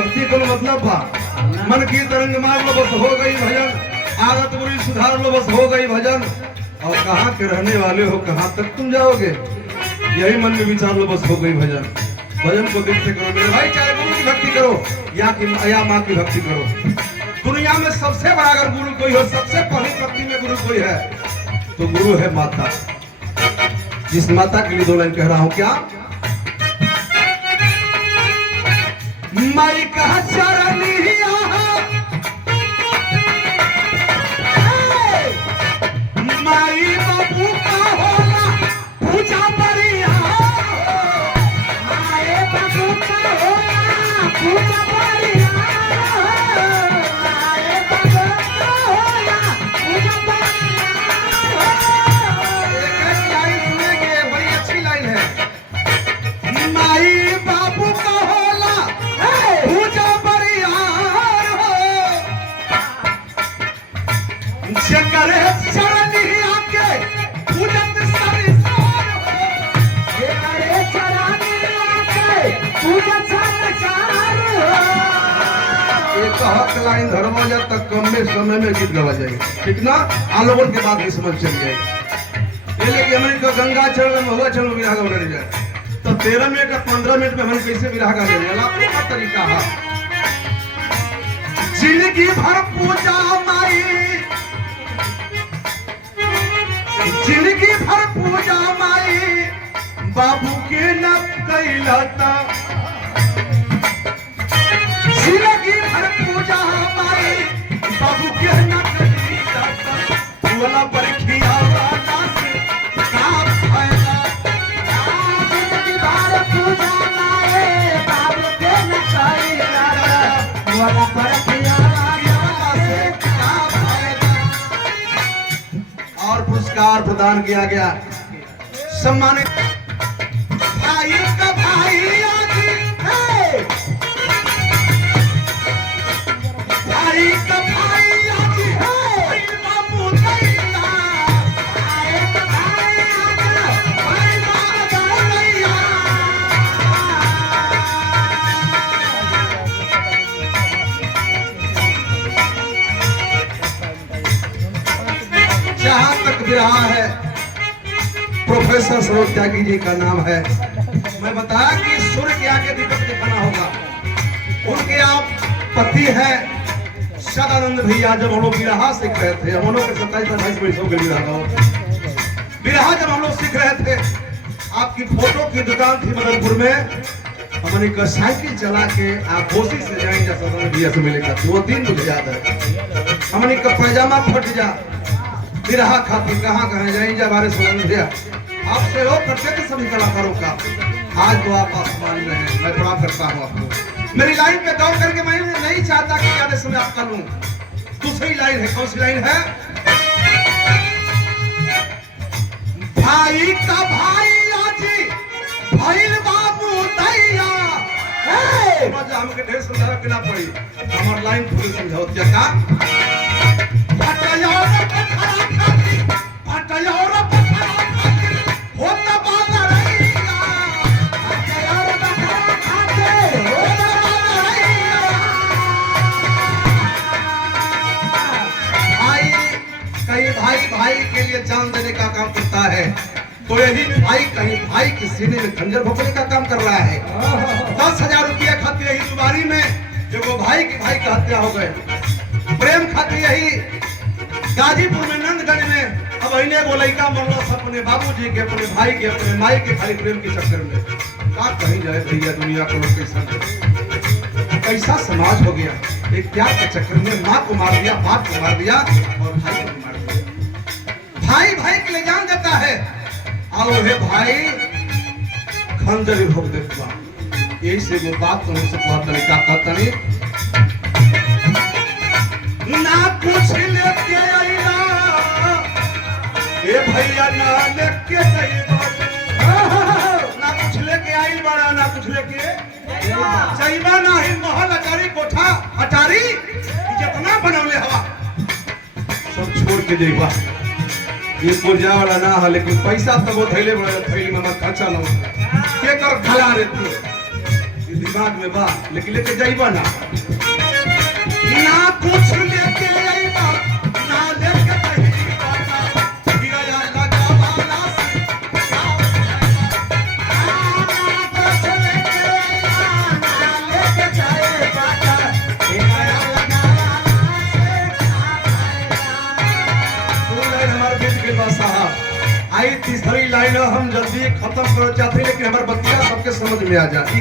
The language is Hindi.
भक्ति को मतलब बा मन की तरंग मार लो बस हो गई भजन, आदत बुरी सुधार लो बस हो गई भजन। और कहाँ के रहने वाले हो, कहाँ तक तुम जाओगे, यही मन में विचार लो बस हो गई भजन। भजन को दिल से करो मेरे भाई, चाहे गुरु की भक्ति करो या माँ की भक्ति करो। दुनिया में सबसे बड़ा अगर गुरु कोई हो, सबसे पहली भक्ति में गुरु कोई है तो गुरु है माता। जिस माता के लिए दो लाइन कह रहा हूं, क्या माई का चरनिया माई बाबू का होला पूजा बढ़िया, माए बाबू का होला पूजा बढ़िया, माए बाबू का होला पूजा बढ़िया। एक लाइन सुनेंगे, बड़ी अच्छी लाइन है। माई बाबू का होला पूजा बढ़िया करे चरनिया के पूजत संसार हो, करे चरनिया के पूजत संसार हो। एक हक लाइन धर्मा जब तक कम में समय में गीत गवा जाएगा, ठीक ना। आलोकन के बाद भी समझ चल जाएगा। ये लेकिन हमारे को गंगा चरण में हुआ चलो विराह का उड़ जाए तो 13 मिनट या 15 मिनट में हम कैसे विराह का ले लेगा तरीका है। जिंदगी भर पूजा माई, जिंदगी भर पूजा माई बाबू के न कैलता, जिंदगी भर पूजा माई बाबू के न कैलता, वाला परीक्षा वाला से का फायदा। जिंदगी भर पूजा माए बाबू के न कैलता, वाला परखिया वाला से का फायदा। और पुरस्कार प्रदान किया गया सम्मानित भाई का भाई आज है, भाई का भाई आज है बाबू दैया, आए तो भाई आजा भाई बाबा दैया। जहां तक विराह है प्रोफेसर सरोज त्यागी जी का नाम है। मैं बताया कि सूर्य के आगे दीपक दिखाना होगा। उनके आप पति है सदानंद भैया। जब हम लोग विराह सीख रहे थे, हम लोग के 27-28 वर्ष हो गए विराह जब हम लोग सीख रहे थे, आपकी फोटो की दुकान थी मदनपुर में। हमने का साइकिल चला के आप घोसी से जाएंगे सदानंद भैया से मिलेगा, वो दिन मुझे याद है। हमने का पैजामा फट जा विराह खातिर कहाँ कहाँ जाएंगे हमारे सदानंद भैया। आप सहयोग करते थे सभी कलाकारों का। आज तो आप आसमान में हैं, मैं प्रणाम करता हूँ आपको। मेरी लाइन पे गौर करके मैं नहीं चाहता कि ज्यादा समय आप कर लूं। दूसरी लाइन है, कौन सी लाइन है? भाई का भाई आजी भइल बाबू दैया। समझ हमके ढेर समझा के ना पड़ी, हमार लाइन पूरी समझाओ क्या का फटया रे पथरा खाती, फटया रे पथरा खाती होता बाला रैया, फटया रे पथरा खाती होता बाला रैया। भाई कहीं भाई के लिए जान देने का काम करता है, तो यही भाई कहीं भाई के सीने में खंजर भोंकने का काम कर रहा है। 10,000 रुपया खातिर यही दुबारी में जो भाई की भाई का हत्या हो गए। प्रेम खातिर यही गाजीपुर में नंदगंज में अब इन्हें वो लड़का मरलो अपने बाबूजी के, अपने भाई के, अपने माई के खाली प्रेम के चक्कर में। का कहीं जाए भैया दुनिया को कैसा समाज हो गया। एक प्यार के चक्कर में माँ को मार दिया, बाप को मार दिया और भाई को मार दिया। भाई के लिए जान देता है और हे भाई खंजर भोग देता। यही से वो बात तो मुझसे बहुत तरीका कहता नहीं ना कुछ लेके आईला ए भैया ना लेके जाइबा, ना कुछ लेके आई बड़ा ना कुछ लेके जाइबा, ना ही महल अटारी कोठा अटारी जितना बनौले हवा सब छोड़ के जाइबा। ये पुरजा वाला ना है लेकिन पैसा तो वो थैले बड़ा थैली में मत खर्चा ना के कर खला रहती दिमाग में बा, लेकिन लेके जाइबा ना। ना कुछ लेके आइबा, ना लेके जाइबा ना। किराया लगावाला से क्या हो आई तीसरी लाइन हम जल्दी खत्म करो चाहते हैं, लेकिन हमारे बतिया सबके समझ में आ जाए।